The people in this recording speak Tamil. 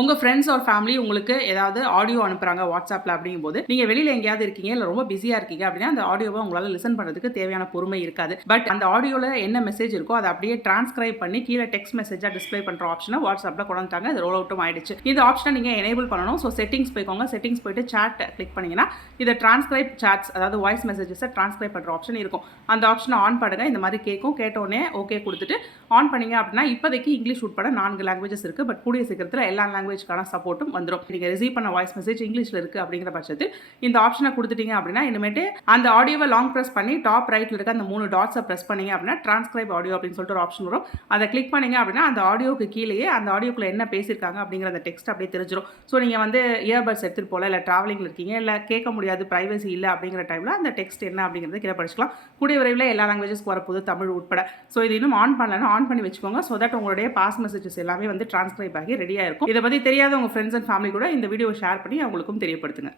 உங்க ஃப்ரெண்ட்ஸ் ஆர் ஃபேமிலி உங்களுக்கு ஏதாவது ஆடியோ அனுப்புறாங்க வாட்ஸ்அப்ல அப்படிங்கும்போது, நீங்க வெளியில எங்கேயாவது இருக்கீங்க, இல்ல ரொம்ப பிஸியா இருக்கீங்க அப்படின்னா, அந்த ஆடியோவ உங்களால லிசன் பண்றதுக்கு தேவையான பொறுமை இருக்காது. பட் அந்த ஆடியோல என்ன மெசேஜ் இருக்கோ, அத அப்படியே டிரான்ஸ்கிரைப் பண்ணி கீழ டெக்ஸ்ட் மெசேஜா டிஸ்ப்ளே பண்ற ஆப்ஷன வாட்ஸ்அப்ல கொண்டு வந்துட்டாங்க. இது ரோல் அவுட்டும் ஆயிடுச்சு. இந்த ஆப்ஷன நீங்க எனேபிள் பண்ணணும். ஸோ செட்டிங்ஸ் போய்க்கோங்க. செட்டிங்ஸ் போயிட்டு சாட் கிளிக் பண்ணீங்கன்னா, இத டிரான்ஸ்கிரைப் சாட்ஸ் அதாவது வாய்ஸ் மெசேஜஸ டிரான்ஸ்கிரைப் பண்ற ஆப்ஷன் இருக்கும். அந்த ஆப்ஷன ஆன் பண்ணுங்க. இந்த மாதிரி கேட்கும். கேட்ட உடனே ஓகே குடுத்துட்டு ஆன் பண்ணீங்க அப்படின்னா, இப்போதைக்கு இங்கிலீஷ் உட்பட 4 லாங்குவேஜஸ் இருக்கு. பட் கூடிய சீக்கிரத்துல எல்லா லாங்குவேஜ்க்கான சப்போர்ட் வந்துரும். நீங்க ரிசீவ் பண்ண வாய்ஸ் மெசேஜ் இங்கிலீஷ்ல இருக்கு அப்படிங்கிற பட்சத்தில் இந்த ஆப்ஷனை கொடுத்துட்டீங்க அப்படின்னா இனிமேட்டு அந்த ஆடியோவை லாங் பிரஸ் பண்ணி டாப் ரைட்ல இருக்க அந்த 3 டாட்ஸை பிரஸ் பண்ணீங்க அப்படின்னா டிரான்ஸ்கிரைப் ஆடியோ அப்படின்னு சொல்லிட்டு ஒரு ஆப்ஷன் வரும். அதை கிளிக் பண்ணீங்க அப்படின்னா அந்த ஆடியோக்கு கீழேயே அந்த ஆடியோக்குள்ள என்ன பேசியிருக்காங்க அப்படிங்கிற அந்த டெக்ஸ்ட் அப்படியே தெரிஞ்சிடும். ஸோ நீங்க வந்து இயர்பட்ஸ் எடுத்துட்டு போல இல்லை டிராவலிங்ல இருக்கீங்க இல்லை கேட்க முடியாது பிரைவசி இல்லை அப்படிங்கிற டைம்ல அந்த டெக்ஸ்ட் என்ன அப்படிங்கிறத கீழே படிச்சுக்கலாம். கூடிய விரைவில் எல்லா லாங்குவேஜஸ்க்கு வரப்போது தமிழ் உட்பட. ஸோ இது இன்னும் ஆன் பண்ணலன்னா ஆன் பண்ணி வச்சுக்கோங்க. ஸோ தட் உங்களுடைய பாஸ் மெசேஜஸ் எல்லாமே வந்து டிரான்ஸ்கிரைப் ஆகி ரெடியாக இருக்கும். இதை பற்றி தெரியாத உங்கள் ஃப்ரெண்ட்ஸ் அண்ட் ஃபேமிலி கூட இந்த வீடியோ ஷேர் பண்ணி அவங்களுக்கும் தெரியப்படுத்துங்க.